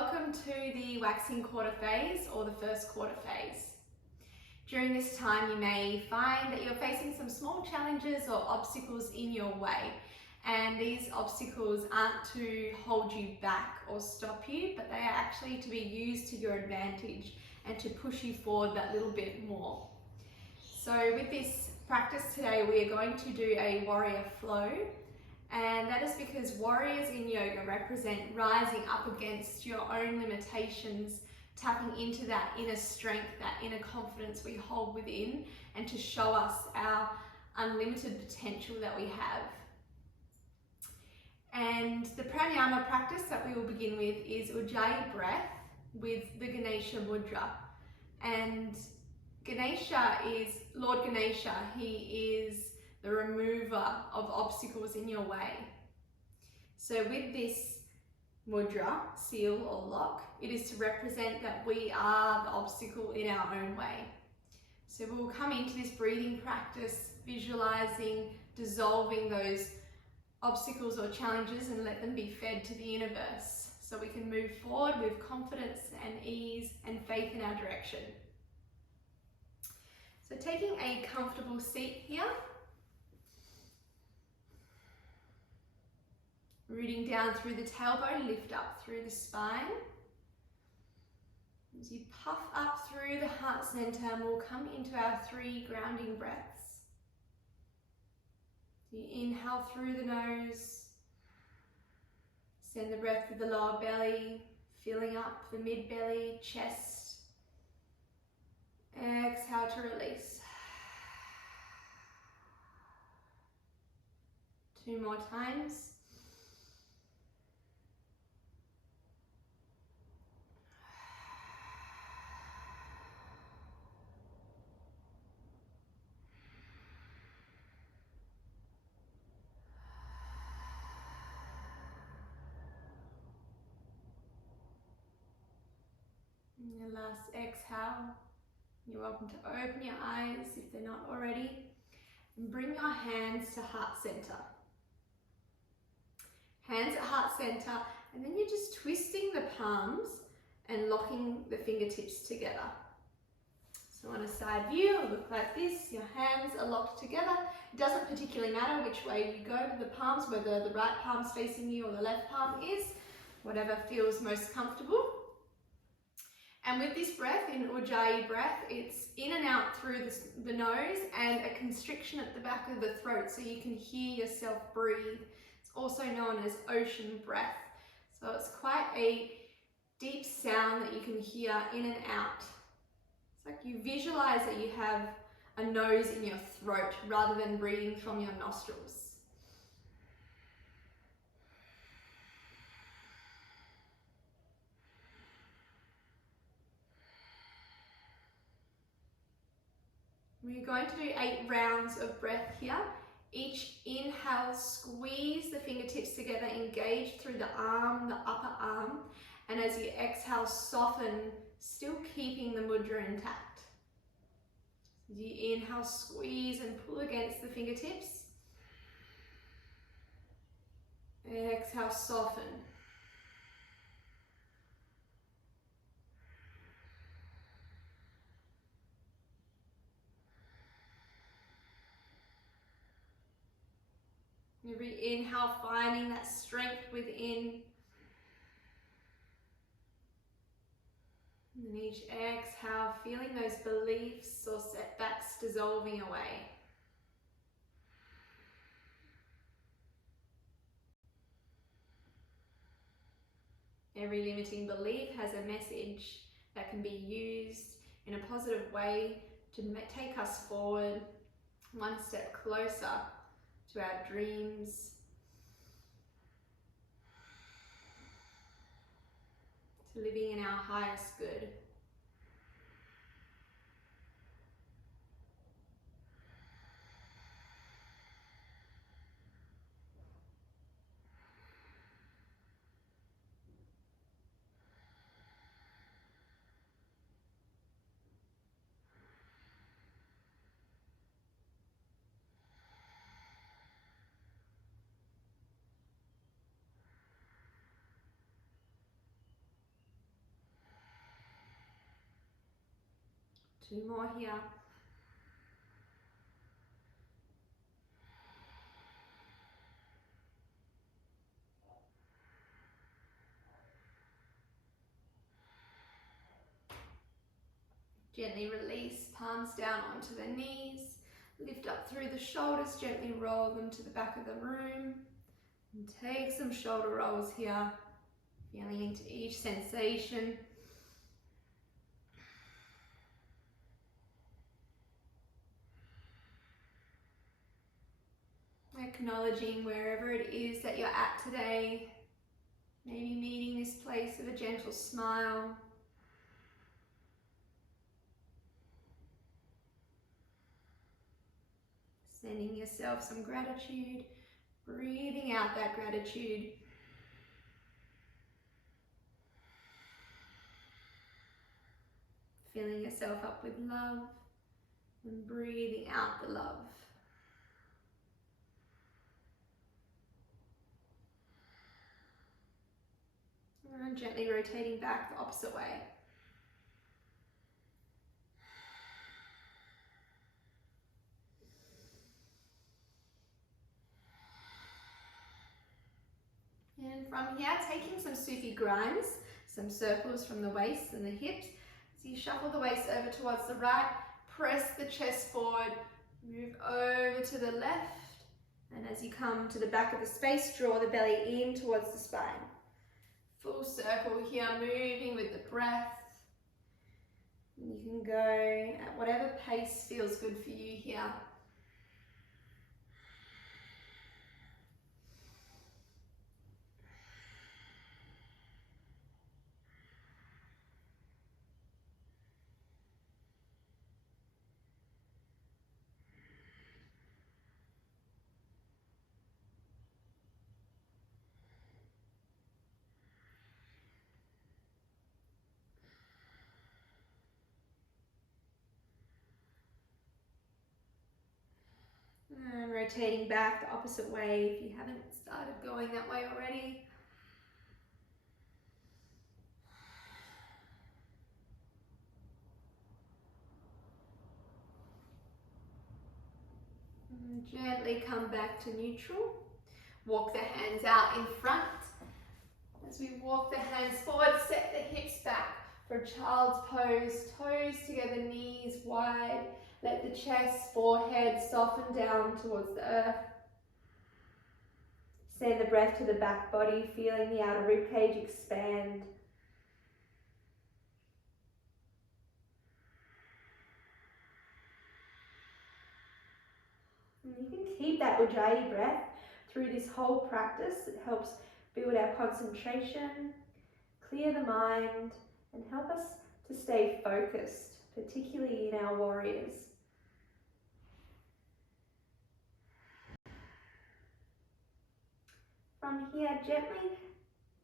welcome to the waxing quarter phase or the first quarter phase. During this time you may find that you're facing some small challenges or obstacles in your way, and these obstacles aren't to hold you back or stop you, but they are actually to be used to your advantage and to push you forward that little bit more. So with this practice today we are going to do a warrior flow. And that is because warriors in yoga represent rising up against your own limitations, tapping into that inner strength, that inner confidence we hold within, and to show us our unlimited potential that we have. And the pranayama practice that we will begin with is Ujjayi breath with the Ganesha mudra. And Ganesha is Lord Ganesha. He is the remover of obstacles in your way. So with this mudra, seal or lock, it is to represent that we are the obstacle in our own way. So we'll come into this breathing practice visualizing, dissolving those obstacles or challenges and let them be fed to the universe, so we can move forward with confidence and ease and faith in our direction. So taking a comfortable seat here, rooting down through the tailbone, lift up through the spine. As you puff up through the heart center, we'll come into our 3 grounding breaths. You inhale through the nose, send the breath to the lower belly, filling up the mid-belly, chest. Exhale to release. 2 more times. And your last exhale, you're welcome to open your eyes if they're not already, and bring your hands to heart center. Hands at heart center, and then you're just twisting the palms and locking the fingertips together. So on a side view, it'll look like this. Your hands are locked together. It doesn't particularly matter which way you go with the palms, whether the right palm's facing you or the left palm is, whatever feels most comfortable. And with this breath, in Ujjayi breath, it's in and out through the nose and a constriction at the back of the throat so you can hear yourself breathe. It's also known as ocean breath. So it's quite a deep sound that you can hear in and out. It's like you visualize that you have a nose in your throat rather than breathing from your nostrils. We're going to do 8 rounds of breath here. Each inhale, squeeze the fingertips together, engage through the arm, the upper arm, and as you exhale, soften, still keeping the mudra intact. As you inhale, squeeze and pull against the fingertips. Exhale, soften. Every inhale, finding that strength within. And then each exhale, feeling those beliefs or setbacks dissolving away. Every limiting belief has a message that can be used in a positive way to take us forward, one step closer to our dreams, to living in our highest good. 2 more here. Gently release, palms down onto the knees. Lift up through the shoulders, gently roll them to the back of the room. And take some shoulder rolls here, feeling into each sensation. Acknowledging wherever it is that you're at today, maybe meeting this place with a gentle smile. Sending yourself some gratitude, breathing out that gratitude. Filling yourself up with love and breathing out the love. And gently rotating back the opposite way. And from here, taking some Sufi grinds, some circles from the waist and the hips. So you shuffle the waist over towards the right, press the chest forward, move over to the left, and as you come to the back of the space, draw the belly in towards the spine. Full circle here, moving with the breath. You can go at whatever pace feels good for you here. And rotating back the opposite way if you haven't started going that way already. And gently come back to neutral. Walk the hands out in front. As we walk the hands forward, set the hips back for child's pose. Toes together, knees wide. Let the chest, forehead soften down towards the earth. Send the breath to the back body, feeling the outer ribcage expand. And you can keep that Ujjayi breath through this whole practice. It helps build our concentration, clear the mind, and help us to stay focused, particularly in our warriors. From here, gently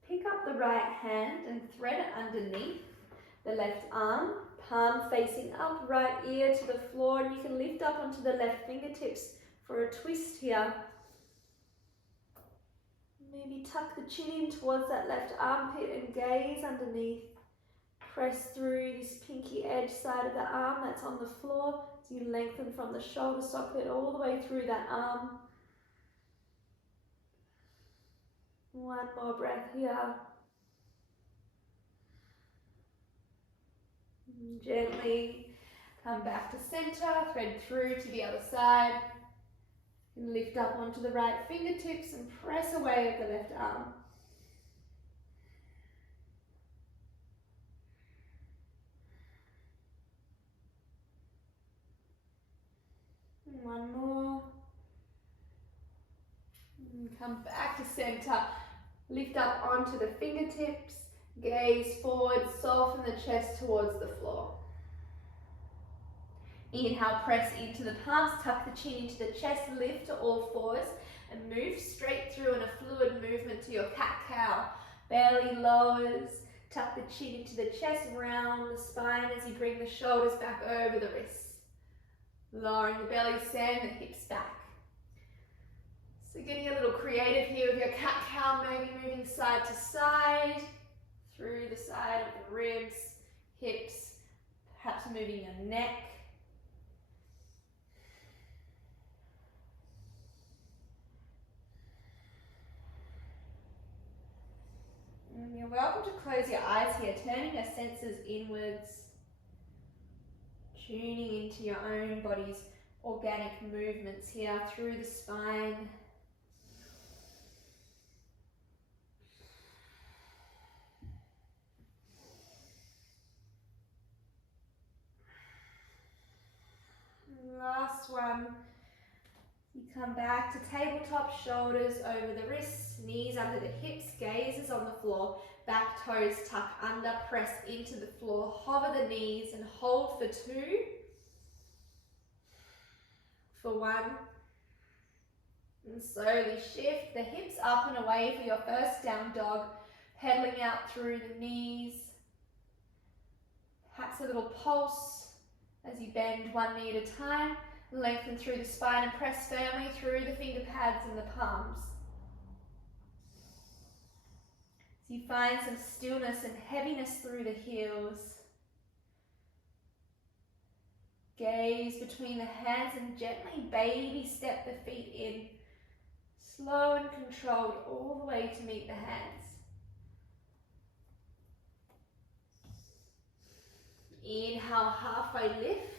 pick up the right hand and thread it underneath the left arm, palm facing up, right ear to the floor, and you can lift up onto the left fingertips for a twist here. Maybe tuck the chin in towards that left armpit and gaze underneath. Press through this pinky edge side of the arm that's on the floor, so you lengthen from the shoulder socket all the way through that arm. One more breath here. And gently come back to center, thread through to the other side. And lift up onto the right fingertips and press away at the left arm. And one more. And come back to center. Lift up onto the fingertips. Gaze forward, soften the chest towards the floor. Inhale, press into the palms, tuck the chin into the chest, lift to all fours and move straight through in a fluid movement to your cat-cow. Belly lowers, tuck the chin into the chest, round the spine as you bring the shoulders back over the wrists. Lowering the belly, send the hips back. So getting a little creative here with your cat-cow, maybe moving side to side, through the side of the ribs, hips. Perhaps moving your neck. And you're welcome to close your eyes here, turning your senses inwards, tuning into your own body's organic movements here through the spine. Last one. You come back to tabletop, shoulders over the wrists, knees under the hips, gazes on the floor, back toes tuck under, press into the floor, hover the knees and hold for 2, for 1, and slowly shift the hips up and away for your first down dog, pedaling out through the knees, perhaps a little pulse as you bend one knee at a time. Lengthen through the spine and press firmly through the finger pads and the palms. So you find some stillness and heaviness through the heels. Gaze between the hands and gently baby step the feet in. Slow and controlled all the way to meet the hands. Inhale, halfway lift.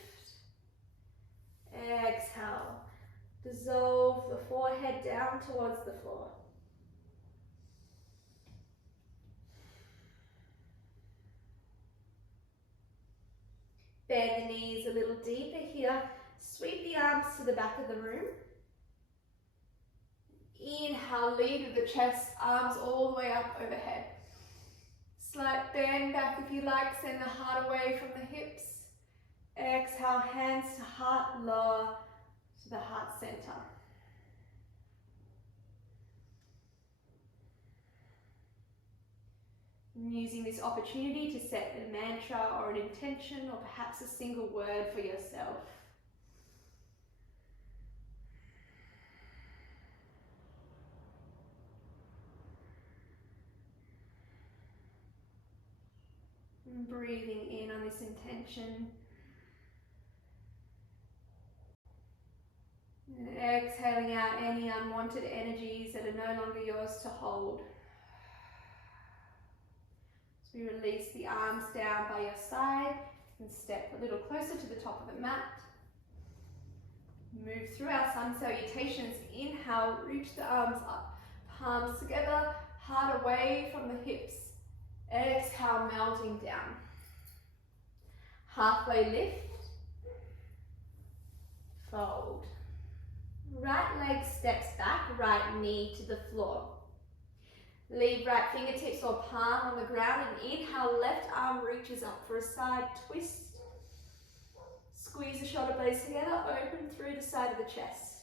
Exhale, dissolve the forehead down towards the floor. Bend the knees a little deeper here. Sweep the arms to the back of the room. Inhale, lead with the chest, arms all the way up overhead. Slight bend back if you like, send the heart away from the hips. Exhale, hands to heart, lower to the heart center. And using this opportunity to set a mantra or an intention or perhaps a single word for yourself. And breathing in on this intention. And exhaling out any unwanted energies that are no longer yours to hold. So we release the arms down by your side and step a little closer to the top of the mat. Move through our sun salutations. Inhale, reach the arms up, palms together, heart away from the hips. Exhale, melting down. Halfway lift, fold. Right leg steps back, right knee to the floor. Leave right fingertips or palm on the ground and inhale, left arm reaches up for a side twist. Squeeze the shoulder blades together, open through the side of the chest.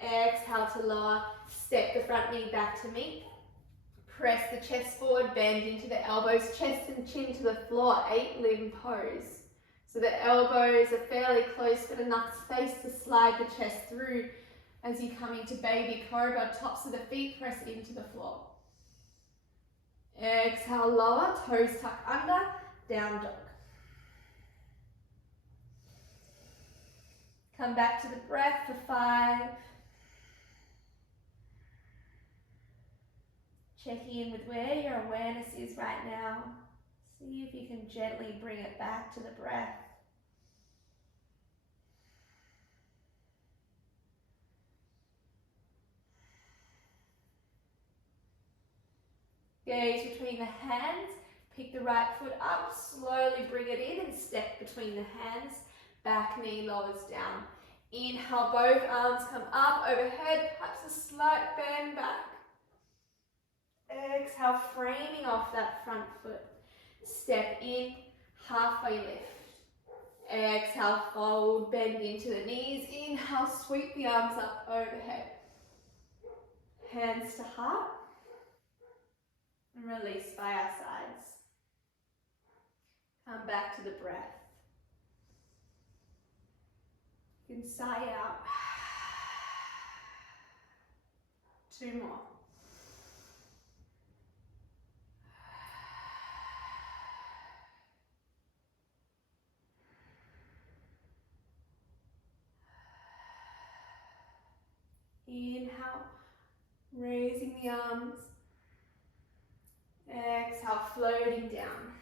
Exhale to lower, step the front knee back to meet. Press the chest forward, bend into the elbows, chest and chin to the floor, 8-limb pose. So the elbows are fairly close, but enough space to slide the chest through as you come into baby cobra. Tops of the feet press into the floor. Exhale, lower, toes tuck under, down dog. Come back to the breath for 5. Checking in with where your awareness is right now. See if you can gently bring it back to the breath. Gaze between the hands, pick the right foot up, slowly bring it in and step between the hands, back knee lowers down. Inhale, both arms come up, overhead, perhaps a slight bend back. Exhale, framing off that front foot. Step in, halfway lift. Exhale, fold, bend into the knees. Inhale, sweep the arms up overhead. Hands to heart. And release by our sides. Come back to the breath. You can sigh out. 2 more. Inhale, raising the arms. Exhale, floating down.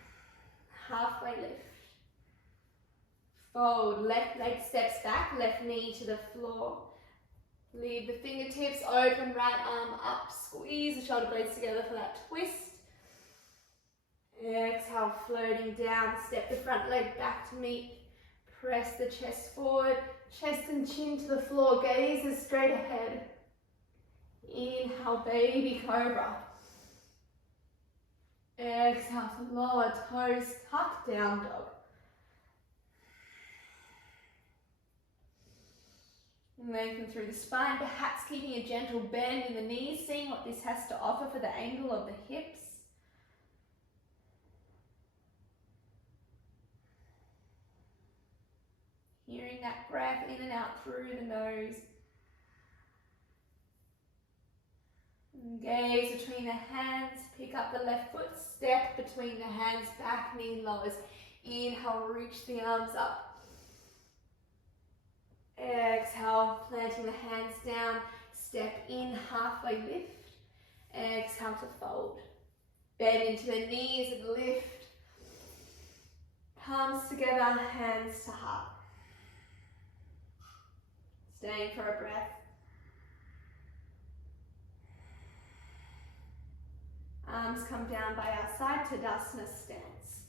Halfway lift. Fold, left leg steps back, left knee to the floor. Leave the fingertips open, right arm up. Squeeze the shoulder blades together for that twist. Exhale, floating down. Step the front leg back to meet. Press the chest forward. Chest and chin to the floor. Gaze straight ahead. Inhale, baby cobra. Exhale to lower toes, tuck down dog. Lengthen through the spine, perhaps keeping a gentle bend in the knees, seeing what this has to offer for the angle of the hips. Hearing that breath in and out through the nose. Gaze between the hands, pick up the left foot, step between the hands, back knee lowers. Inhale, reach the arms up. Exhale, planting the hands down, step in, halfway lift. Exhale to fold. Bend into the knees and lift. Palms together, hands to heart. Staying for a breath. Arms come down by our side, Tadasana stance.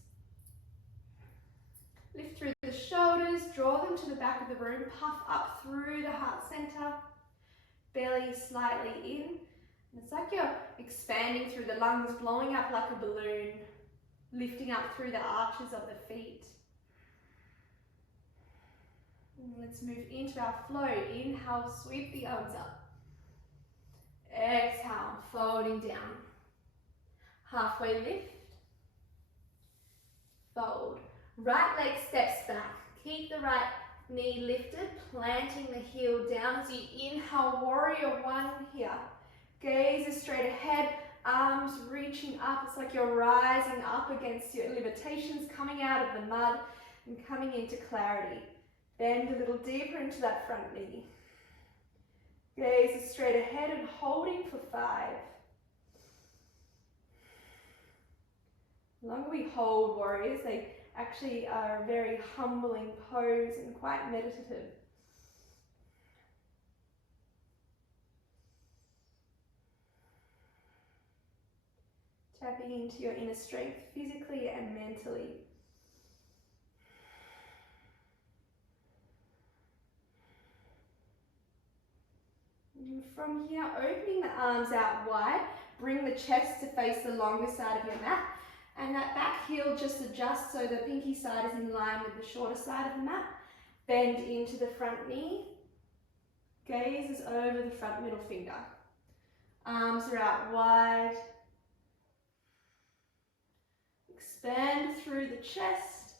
Lift through the shoulders, draw them to the back of the room, puff up through the heart center, belly slightly in. It's like you're expanding through the lungs, blowing up like a balloon, lifting up through the arches of the feet. And let's move into our flow. Inhale, sweep the arms up. Exhale, folding down. Halfway lift. Fold. Right leg steps back. Keep the right knee lifted, planting the heel down as you inhale, warrior one here. Gaze is straight ahead, arms reaching up. It's like you're rising up against your limitations, coming out of the mud and coming into clarity. Bend a little deeper into that front knee. Gaze is straight ahead and holding for 5. The longer we hold, warriors, they actually are a very humbling pose and quite meditative. Tapping into your inner strength physically and mentally. And from here, opening the arms out wide, bring the chest to face the longer side of your mat. And that back heel just adjusts so the pinky side is in line with the shorter side of the mat. Bend into the front knee. Gaze is over the front middle finger. Arms are out wide. Expand through the chest.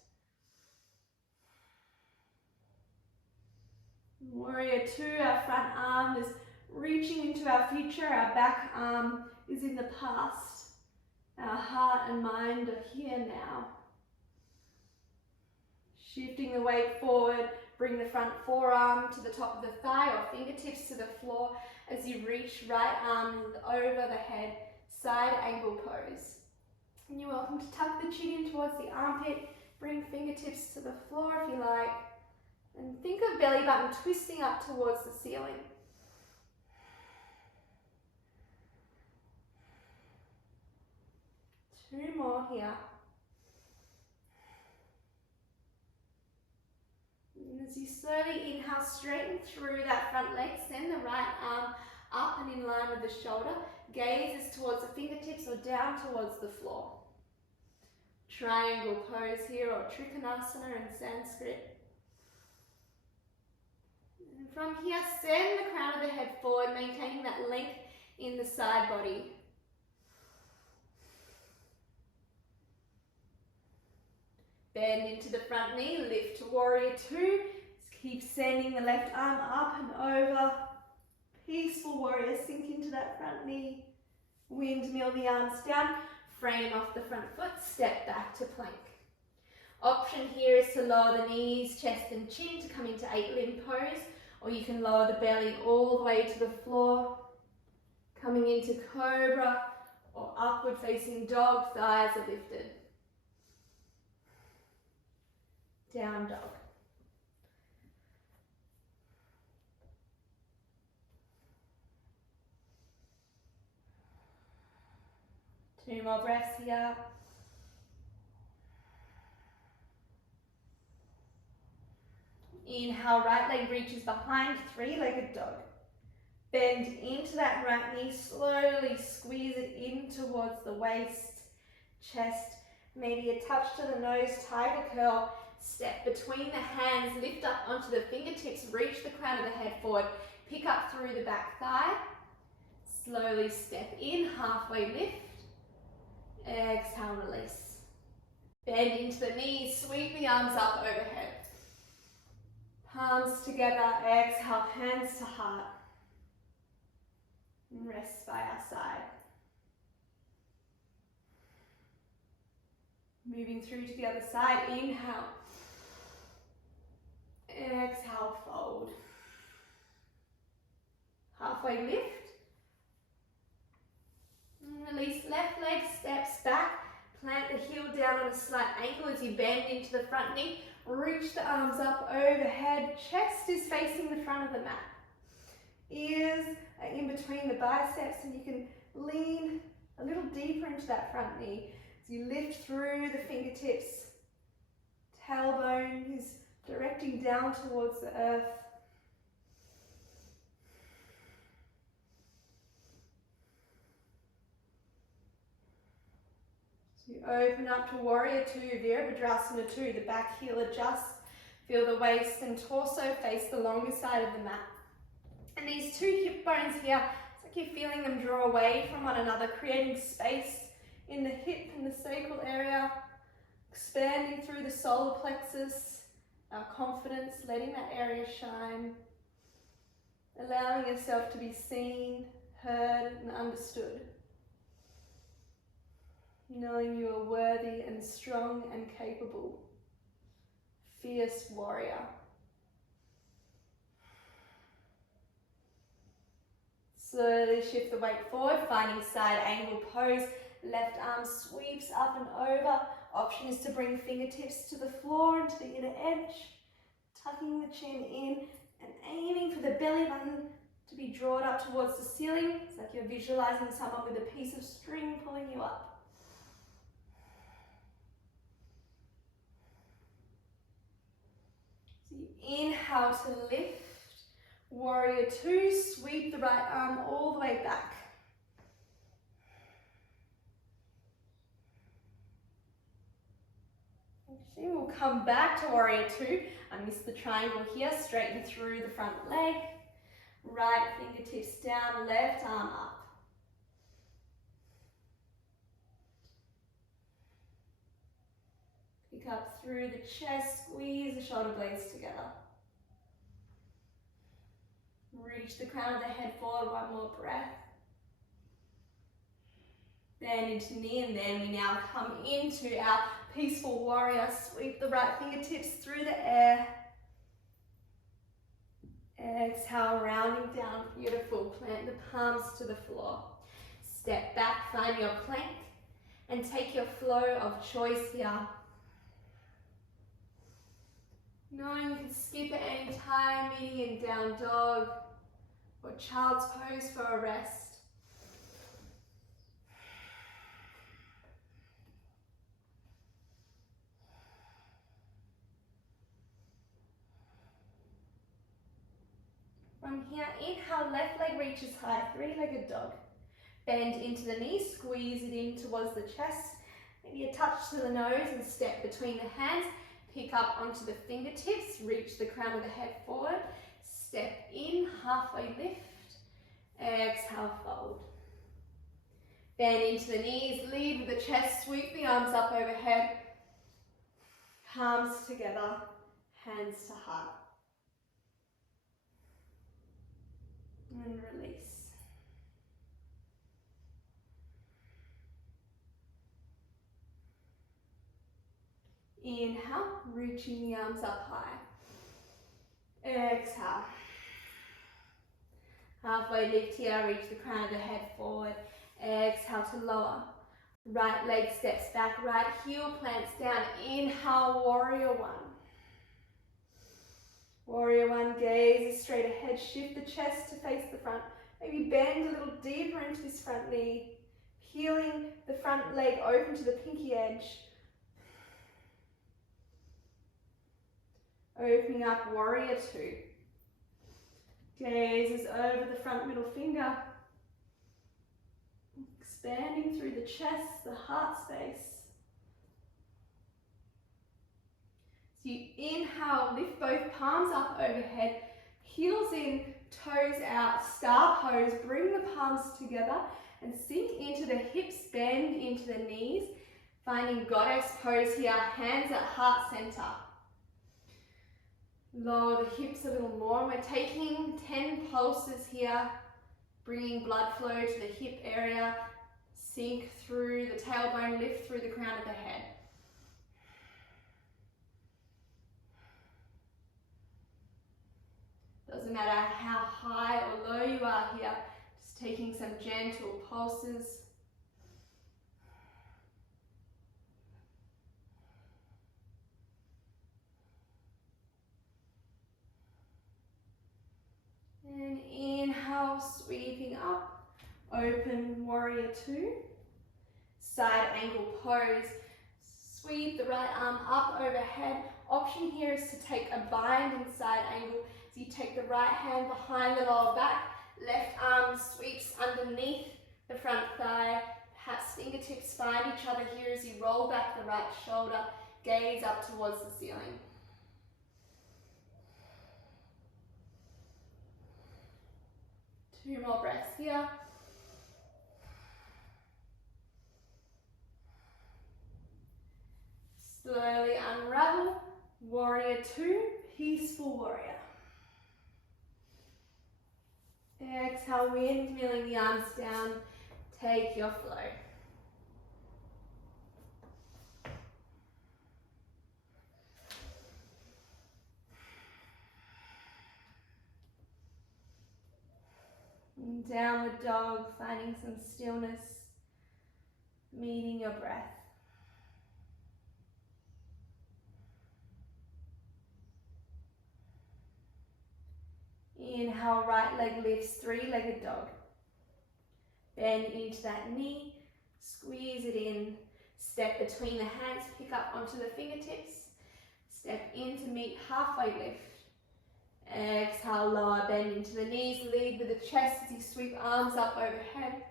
Warrior 2, our front arm is reaching into our future. Our back arm is in the past. Our heart and mind are here now. Shifting the weight forward, bring the front forearm to the top of the thigh or fingertips to the floor as you reach right arm over the head, side angle pose. And you're welcome to tuck the chin in towards the armpit, bring fingertips to the floor if you like, and think of belly button twisting up towards the ceiling. Two more here. And as you slowly inhale, straighten through that front leg, send the right arm up and in line with the shoulder. Gaze is towards the fingertips or down towards the floor. Triangle pose here, or Trikonasana in Sanskrit. And from here, send the crown of the head forward, maintaining that length in the side body. Bend into the front knee, lift to warrior 2. Keep sending the left arm up and over. Peaceful warrior, sink into that front knee. Windmill the arms down, frame off the front foot, step back to plank. Option here is to lower the knees, chest and chin to come into 8-limb pose, or you can lower the belly all the way to the floor, coming into cobra or upward facing dog, thighs are lifted. Down dog. Two more breaths here. Inhale, right leg reaches behind, three-legged dog. Bend into that right knee, slowly squeeze it in towards the waist, chest, maybe a touch to the nose, tiger curl. Step between the hands, lift up onto the fingertips, reach the crown of the head forward, pick up through the back thigh. Slowly step in, halfway lift. Exhale, release. Bend into the knees, sweep the arms up overhead. Palms together, exhale, hands to heart. And rest by our side. Moving through to the other side, inhale. Exhale, fold. Halfway lift. And release, left leg steps back. Plant the heel down on a slight ankle as you bend into the front knee. Reach the arms up overhead. Chest is facing the front of the mat. Ears are in between the biceps, and you can lean a little deeper into that front knee. As you lift through the fingertips, tailbone is directing down towards the earth. So you open up to Warrior Two, Virabhadrasana 2, the back heel adjusts. Feel the waist and torso face the longer side of the mat. And these two hip bones here, it's like you're feeling them draw away from one another, creating space in the hip and the sacral area, expanding through the solar plexus, our confidence, letting that area shine, allowing yourself to be seen, heard, and understood. Knowing you are worthy and strong and capable. Fierce warrior. Slowly shift the weight forward, finding side angle pose. Left arm sweeps up and over. Option is to bring fingertips to the floor and to the inner edge. Tucking the chin in and aiming for the belly button to be drawn up towards the ceiling. It's like you're visualizing someone with a piece of string pulling you up. So you inhale to lift. Warrior Two, sweep the right arm all the way back. Actually, we'll come back to Warrior Two. I missed the triangle here, straighten through the front leg. Right fingertips down, left arm up. Pick up through the chest, squeeze the shoulder blades together. Reach the crown of the head forward, one more breath. Bend into knee, and then we now come into our peaceful warrior. Sweep the right fingertips through the air. Exhale, rounding down, beautiful. Plant the palms to the floor. Step back, find your plank, and take your flow of choice here. Knowing you can skip at any time, meeting in down dog or child's pose for a rest. From here, inhale, left leg reaches high, three-legged dog. Bend into the knee, squeeze it in towards the chest. Maybe a touch to the nose and step between the hands. Pick up onto the fingertips, reach the crown of the head forward. Step in, halfway lift. Exhale, fold. Bend into the knees, lead with the chest, sweep the arms up overhead. Palms together, hands to heart. And release. Inhale, reaching the arms up high. Exhale. Halfway lift here, reach the crown of the head forward. Exhale to lower. Right leg steps back, right heel plants down. Inhale, warrior one. Warrior one, gaze straight ahead. Shift the chest to face the front. Maybe bend a little deeper into this front knee. Peeling the front leg open to the pinky edge. Opening up, warrior two. Gaze is over the front middle finger. Expanding through the chest, the heart space. So you inhale, lift both palms up overhead, heels in, toes out, star pose. Bring the palms together and sink into the hips, bend into the knees. Finding goddess pose here, hands at heart center. Lower the hips a little more, and we're taking 10 pulses here, bringing blood flow to the hip area, sink through the tailbone, lift through the crown of the head. Doesn't matter how high or low you are here, just taking some gentle pulses. And inhale, sweeping up, open warrior two. Side angle pose. Sweep the right arm up overhead. Option here is to take a bind in side angle. So you take the right hand behind the lower back, left arm sweeps underneath the front thigh. Perhaps fingertips find each other here as you roll back the right shoulder, gaze up towards the ceiling. Two more breaths here. Slowly unravel. Warrior two, peaceful warrior. Exhale, windmilling the arms down. Take your flow. Downward dog, finding some stillness, meeting your breath. Inhale, right leg lifts, three-legged dog. Bend into that knee, squeeze it in, step between the hands, pick up onto the fingertips, step in to meet halfway lift. Exhale, lower, bend into the knees, lead with the chest as you sweep arms up overhead.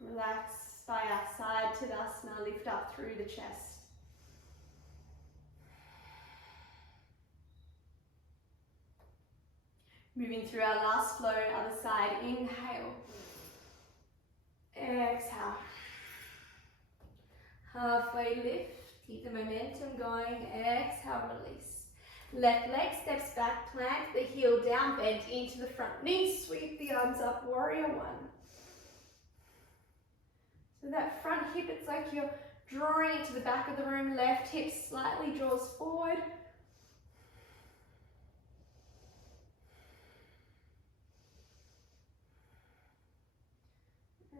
Relax by our side, Tadasana, lift up through the chest. Moving through our last flow, other side, inhale. Exhale. Halfway lift, keep the momentum going, exhale, release. Left leg steps back, plant the heel down, bend into the front knee, sweep the arms up, warrior one. So that front hip, it's like you're drawing it to the back of the room, left hip slightly draws forward.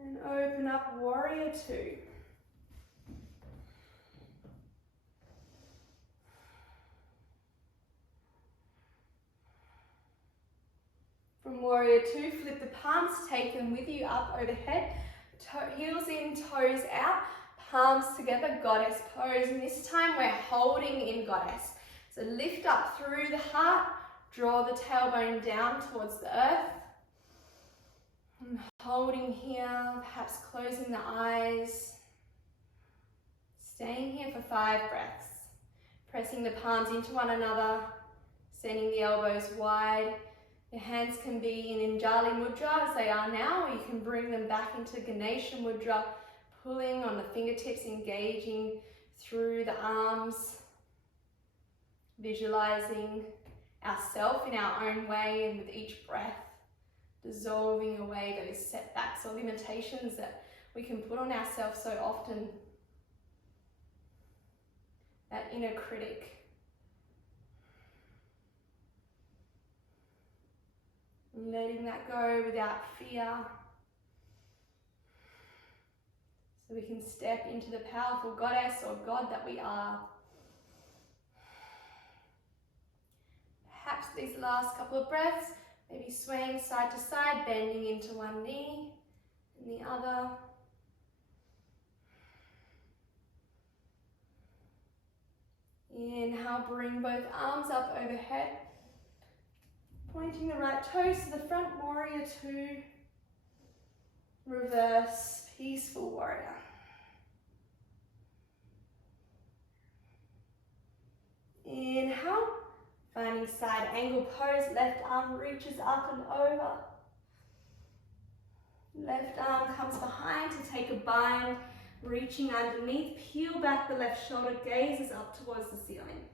And open up, warrior two. From warrior two, flip the palms, take them with you up overhead. Heels in, toes out, palms together, goddess pose. And this time we're holding in goddess. So lift up through the heart, draw the tailbone down towards the earth. And holding here, perhaps closing the eyes. Staying here for 5 breaths. Pressing the palms into one another, sending the elbows wide. Your hands can be in Anjali Mudra as they are now, or you can bring them back into Ganesha Mudra, pulling on the fingertips, engaging through the arms, visualizing ourselves in our own way, and with each breath, dissolving away those setbacks or limitations that we can put on ourselves so often. That inner critic. letting that go without fear. So we can step into the powerful goddess or God that we are. Perhaps these last couple of breaths, maybe swaying side to side, bending into one knee and the other. Inhale, bring both arms up overhead, pointing the right toes to the front, warrior two. Reverse, peaceful warrior. Inhale, finding side angle pose, left arm reaches up and over. Left arm comes behind to take a bind, reaching underneath, peel back the left shoulder, gazes up towards the ceiling.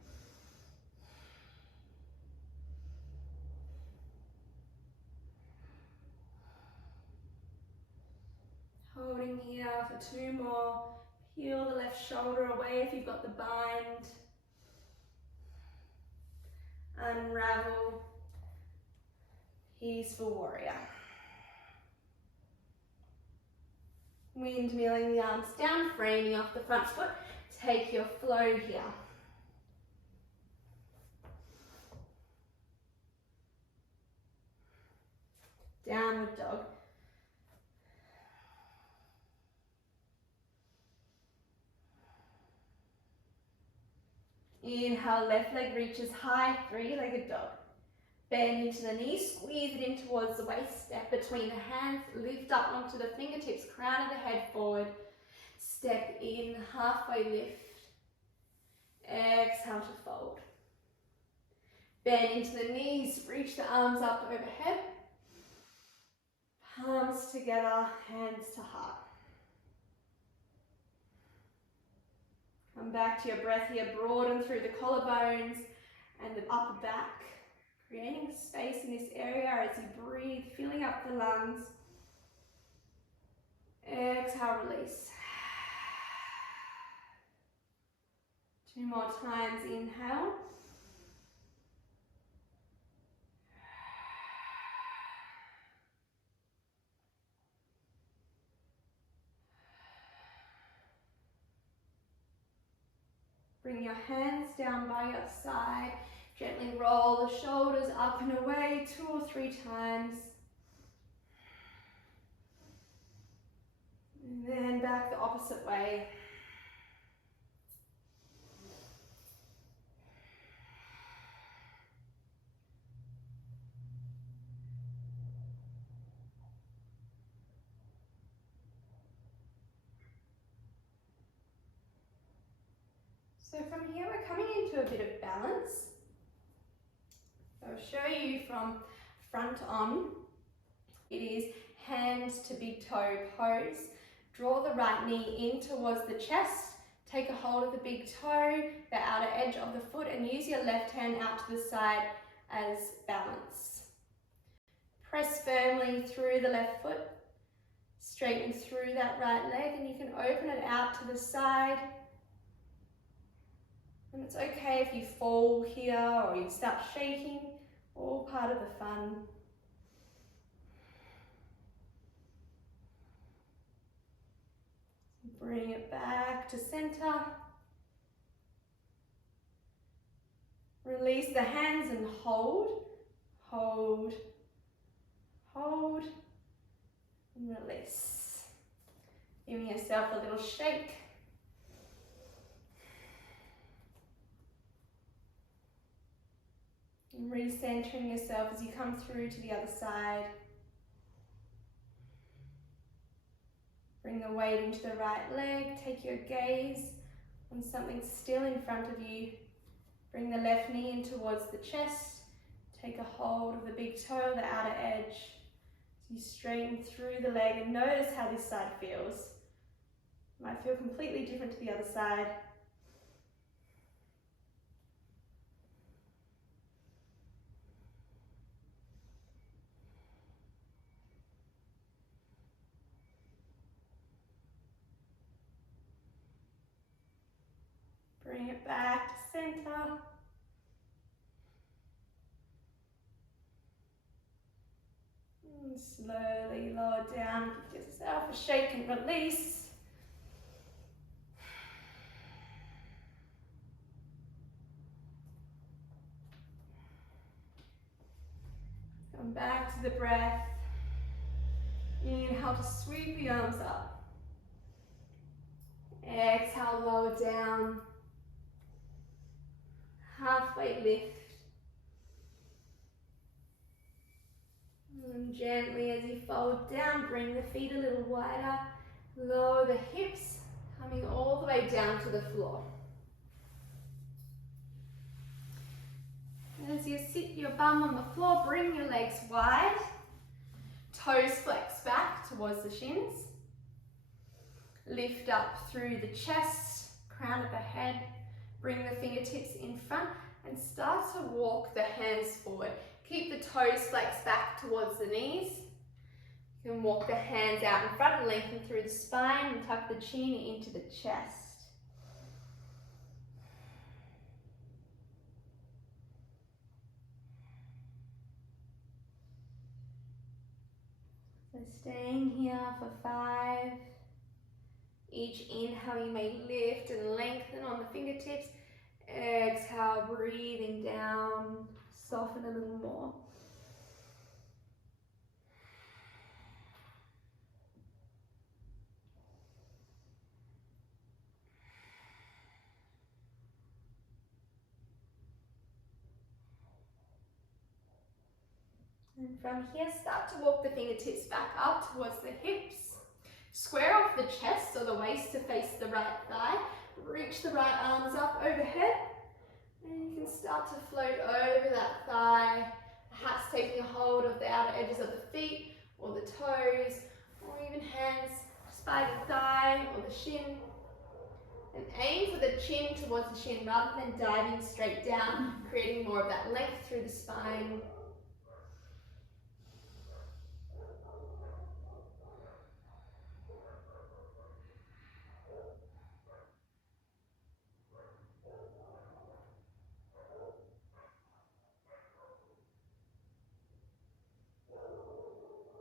Holding here for two more. Peel the left shoulder away if you've got the bind. Unravel. Peaceful warrior. Windmilling the arms down, framing off the front foot. Take your flow here. Downward dog. Inhale, left leg reaches high, three-legged dog. Bend into the knees, squeeze it in towards the waist, step between the hands, lift up onto the fingertips, crown of the head forward. Step in, halfway lift. Exhale to fold. Bend into the knees, reach the arms up overhead. Palms together, hands to heart. Come back to your breath here, broaden through the collarbones and the upper back, creating space in this area as you breathe, filling up the lungs. Exhale, release. Two more times, inhale. Bring your hands down by your side. Gently roll the shoulders up and away 2 or 3 times. And then back the opposite way. So from here we're coming into a bit of balance. So I'll show you from front on. It is hand to big toe pose. Draw the right knee in towards the chest. Take a hold of the big toe, the outer edge of the foot, and use your left hand out to the side as balance. Press firmly through the left foot. Straighten through that right leg, and you can open it out to the side. And it's okay if you fall here or you start shaking, all part of the fun. Bring it back to center. Release the hands and hold, hold, hold, and release. Giving yourself a little shake. And recentering yourself as you come through to the other side. Bring the weight into the right leg. Take your gaze on something still in front of you. Bring the left knee in towards the chest. Take a hold of the big toe, the outer edge. So you straighten through the leg and notice how this side feels. It might feel completely different to the other side. Bring it back to center. slowly lower down. Give yourself a shake and release. Come back to the breath. Inhale to sweep the arms up. Exhale, lower down. Halfway lift. And gently as you fold down, bring the feet a little wider. Lower the hips, coming all the way down to the floor. And as you sit your bum on the floor, bring your legs wide. Toes flex back towards the shins. Lift up through the chest, crown of the head. Bring the fingertips in front and start to walk the hands forward. Keep the toes flexed back towards the knees. You can walk the hands out in front and lengthen through the spine and tuck the chin into the chest. So staying here for 5. Each inhale you may lift and lengthen on the fingertips. Exhale, breathing down, soften a little more. And from here, start to walk the fingertips back up towards the hips. Square off the chest or the waist to face the right thigh. Reach the right arms up overhead. And you can start to float over that thigh, perhaps taking a hold of the outer edges of the feet or the toes, or even hands just by the thigh or the shin. And aim for the chin towards the shin rather than diving straight down, creating more of that length through the spine.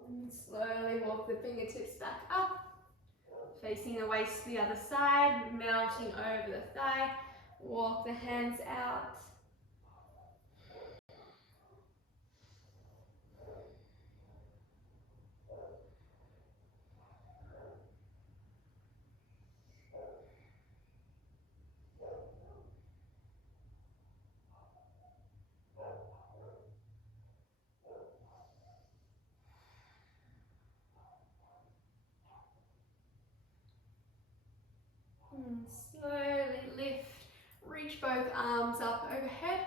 And slowly walk the fingertips back up, facing the waist to the other side, melting over the thigh. Walk the hands out. And slowly lift, reach both arms up overhead.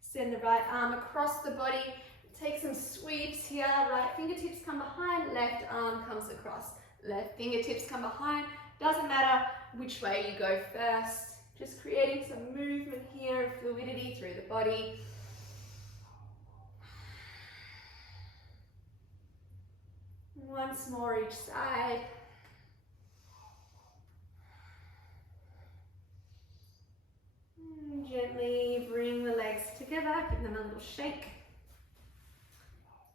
Send the right arm across the body. Take some sweeps here. Right fingertips come behind, left arm comes across. Left fingertips come behind. Doesn't matter which way you go first. Just creating some movement here, fluidity through the body. Once more each side. Gently bring the legs together, give them a little shake.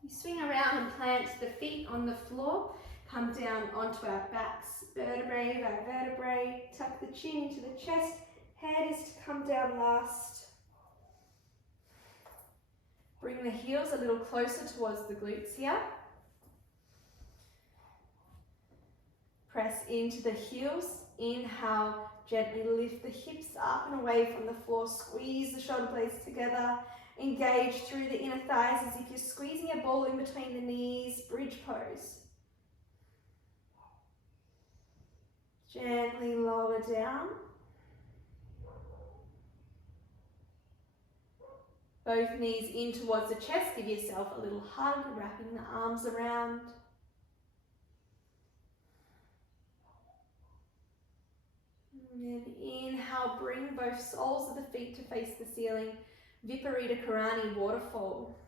You swing around and plant the feet on the floor, come down onto our backs, vertebrae by vertebrae, tuck the chin into the chest, head is to come down last. Bring the heels a little closer towards the glutes here. Press into the heels, inhale, gently lift the hips up and away from the floor, squeeze the shoulder blades together, engage through the inner thighs as if you're squeezing a ball in between the knees, bridge pose. Gently lower down. Both knees in towards the chest, give yourself a little hug, wrapping the arms around. And inhale, bring both soles of the feet to face the ceiling. Viparita Karani, waterfall.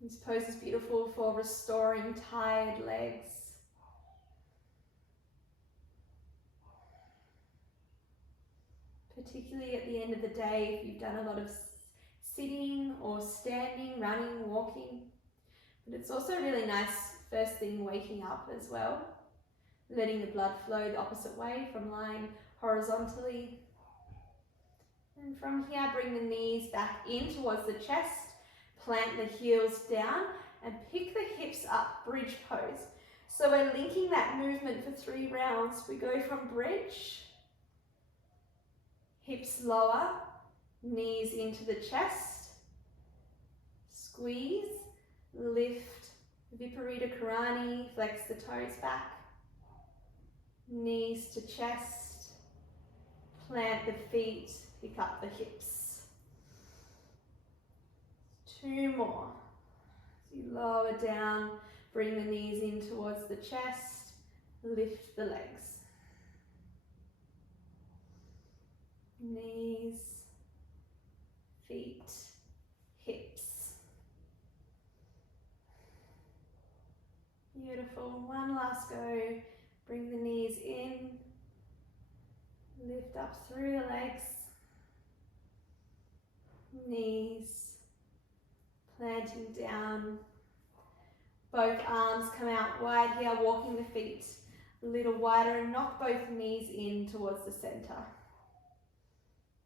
This pose is beautiful for restoring tired legs. Particularly at the end of the day, if you've done a lot of sitting or standing, running, walking. But it's also really nice first thing waking up as well, letting the blood flow the opposite way from lying horizontally. And from here, bring the knees back in towards the chest, plant the heels down and pick the hips up, bridge pose. So we're linking that movement for 3 rounds. We go from bridge, hips lower, knees into the chest, squeeze, lift, Viparita Karani, flex the toes back, knees to chest, plant the feet, pick up the hips. 2 more. So you lower down, bring the knees in towards the chest, lift the legs. Knees, feet, hips. Beautiful. One last go. Bring the knees in, lift up through the legs, knees, planting down. Both arms come out wide here, walking the feet a little wider and knock both knees in towards the center.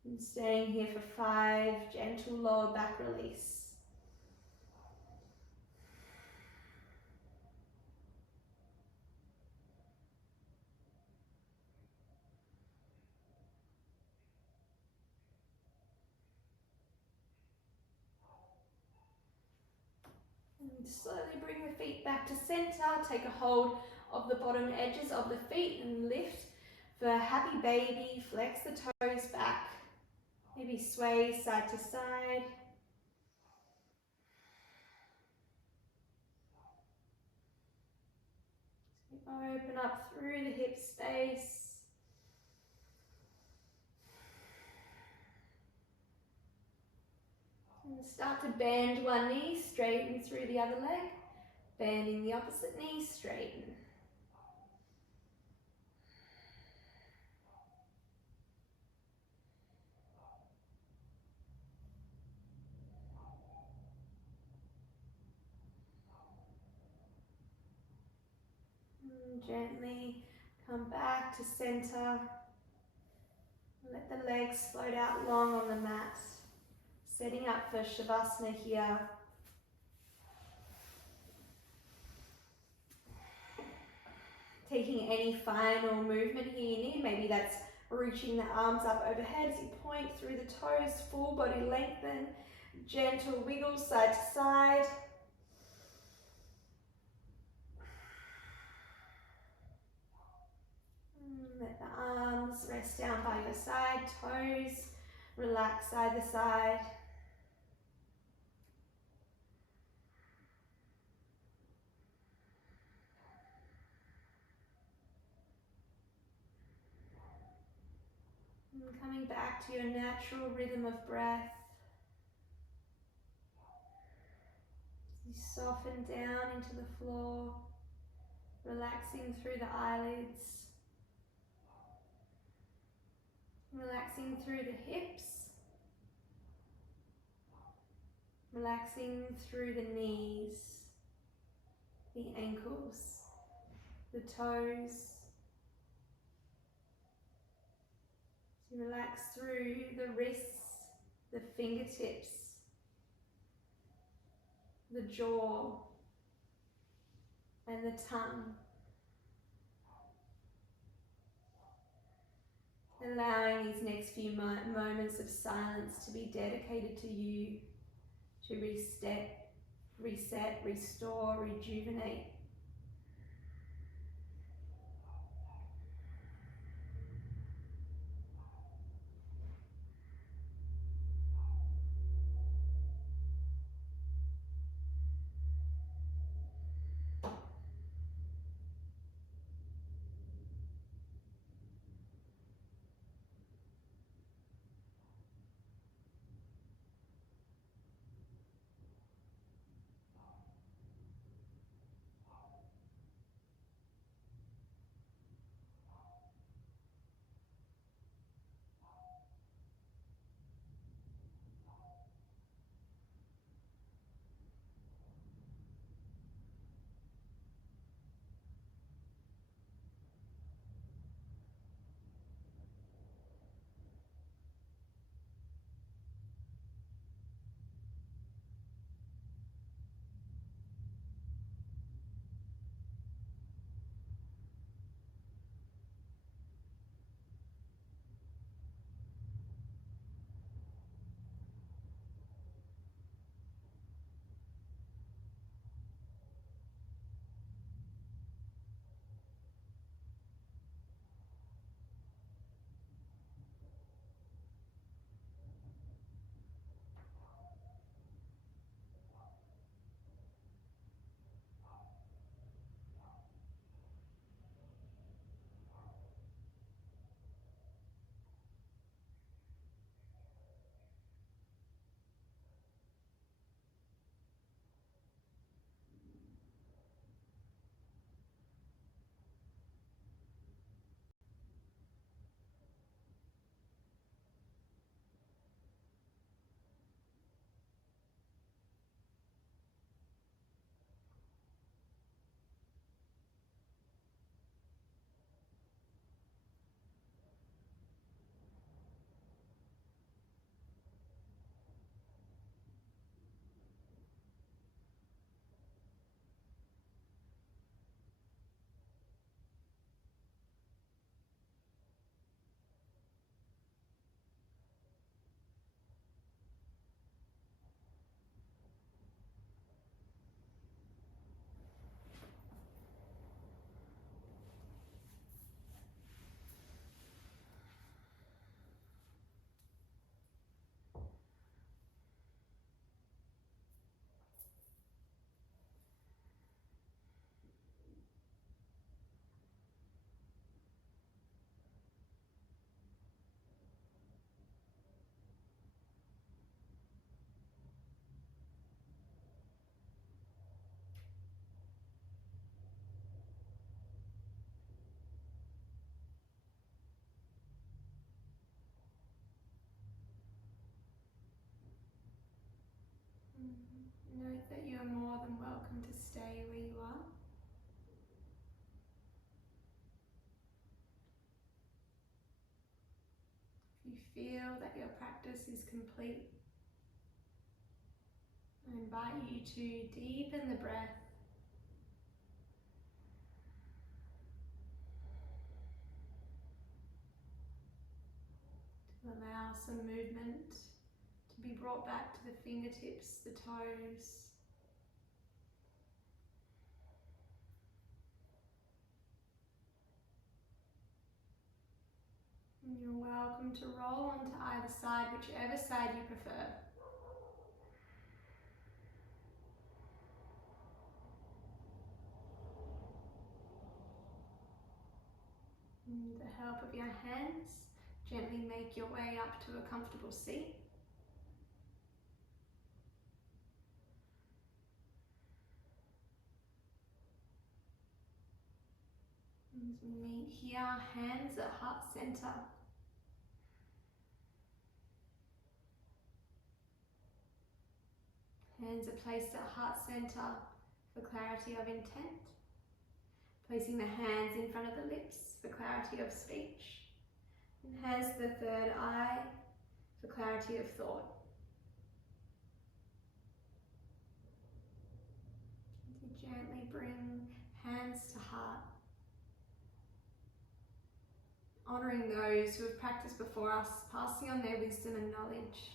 And staying here for 5, gentle lower back release. And slowly bring the feet back to center. Take a hold of the bottom edges of the feet and lift for happy baby. Flex the toes back. Maybe sway side to side. Open up through the hip space. And start to bend one knee, straighten through the other leg. Bending the opposite knee, straighten. And gently come back to center. Let the legs float out long on the mat. Setting up for Shavasana here. Taking any final movement here you need. Maybe that's reaching the arms up overhead as you point through the toes, full body lengthen. Gentle wiggle side to side. Let the arms rest down by your side, toes relax either side. And coming back to your natural rhythm of breath. You soften down into the floor, relaxing through the eyelids. Relaxing through the hips, relaxing through the knees, the ankles, the toes. So relax through the wrists, the fingertips, the jaw, and the tongue. Allowing these next few moments of silence to be dedicated to you, to reset, restore, rejuvenate. Note that you are more than welcome to stay where you are. If you feel that your practice is complete, I invite you to deepen the breath. To allow some movement to be brought back to the fingertips, the toes. And you're welcome to roll onto either side, whichever side you prefer. And with the help of your hands, gently make your way up to a comfortable seat. As we meet here, hands at heart center. Hands are placed at heart center for clarity of intent. Placing the hands in front of the lips for clarity of speech. And hands to the third eye for clarity of thought. And to gently bring hands to heart. Honouring those who have practiced before us, passing on their wisdom and knowledge.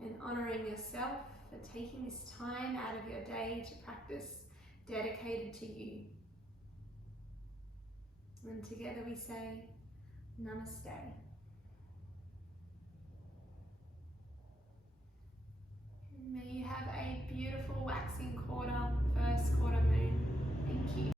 And honouring yourself for taking this time out of your day to practice dedicated to you. And together we say, Namaste. May you have a beautiful waxing quarter, first quarter moon. Thank you.